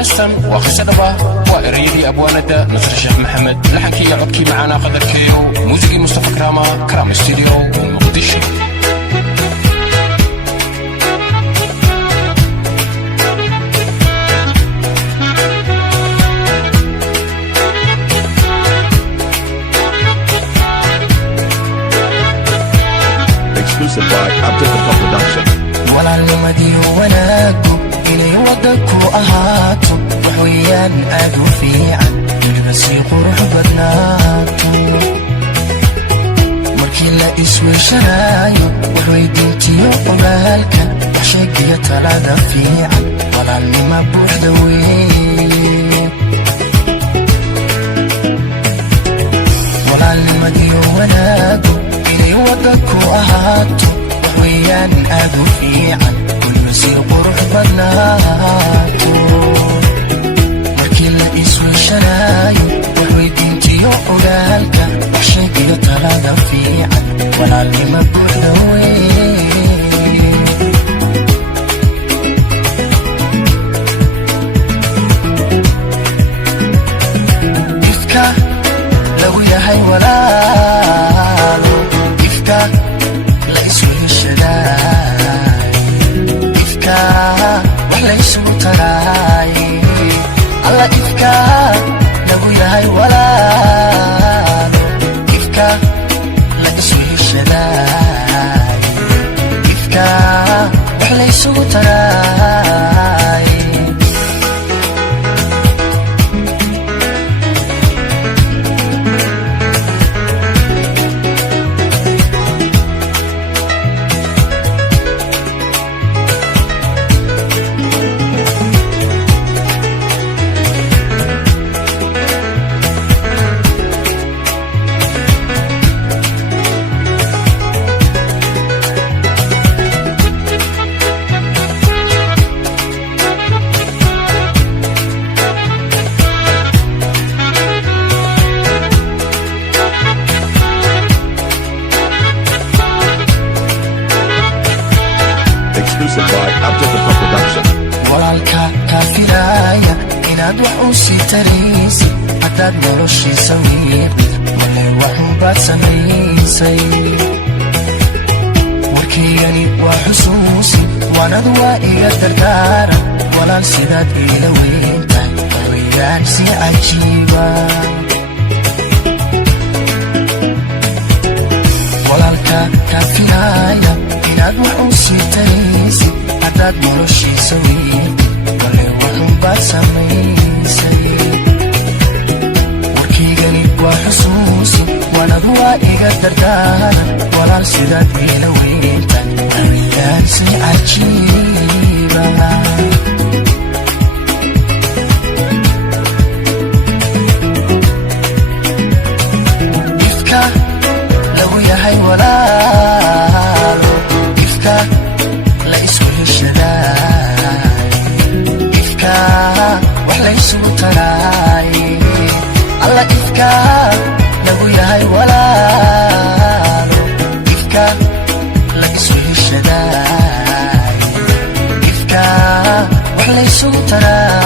هستن وخسدبا وإريدي أبواندا نصر الشيخ محمد لحنكي عبكي معانا قدر كيو موسيقي مصطفى كرام استوديو مقدشو. Exclusive by Abdul Production. ولا المدي وناكو إلي ودكو أهاتو وحويان أدو في عن يلبسي قروح بدناتو مركي لا إسوي شرايو وحوي دينتيو قبالك وحشاقية تلادا في عن ولا لما بوح دوي ولا المدي وناكو إلي ودكو أهاتو وحويان أدو في عن كل قروح بناتو مركي لا إسوي شرايو وحوي دينتيو قلالك وحشاقية تلادا في عن ولا لما بوح دوي إفكا لو يهي ولالو إفكا لا إسوي شراي إفكا وحلا يسو تراي الله إفكا لو يهي ولالو إفكا لا إسوي شراي إفكا وحلا يسو تراي Exclusive by Abdul Production. walaalka kaafiraaya inaad wax u sii taraysid haddaad noloshiisa wiiqid wale waxunbaad samaysay warkaygani waa xusuusi waanad waa iga dardaara walaal sidaad iila weyntahay hawayaan si cajiiba walaalka kaafiraaya inaad wax u sii taraysid haddaad noloshiisa wiiqid wale waxunbaad samaysay warkaygani waa xusuusi waanad waa iga dardaara walaal sidaad iila weyntahay hawayaan si cajiiba ifka lagu yahay walaalo ifka la isku heshadaay ifka wax la isugu taraay alla ifka lagu yahay walaalo ifka la isku heshadaay ifka wax la isugu taraay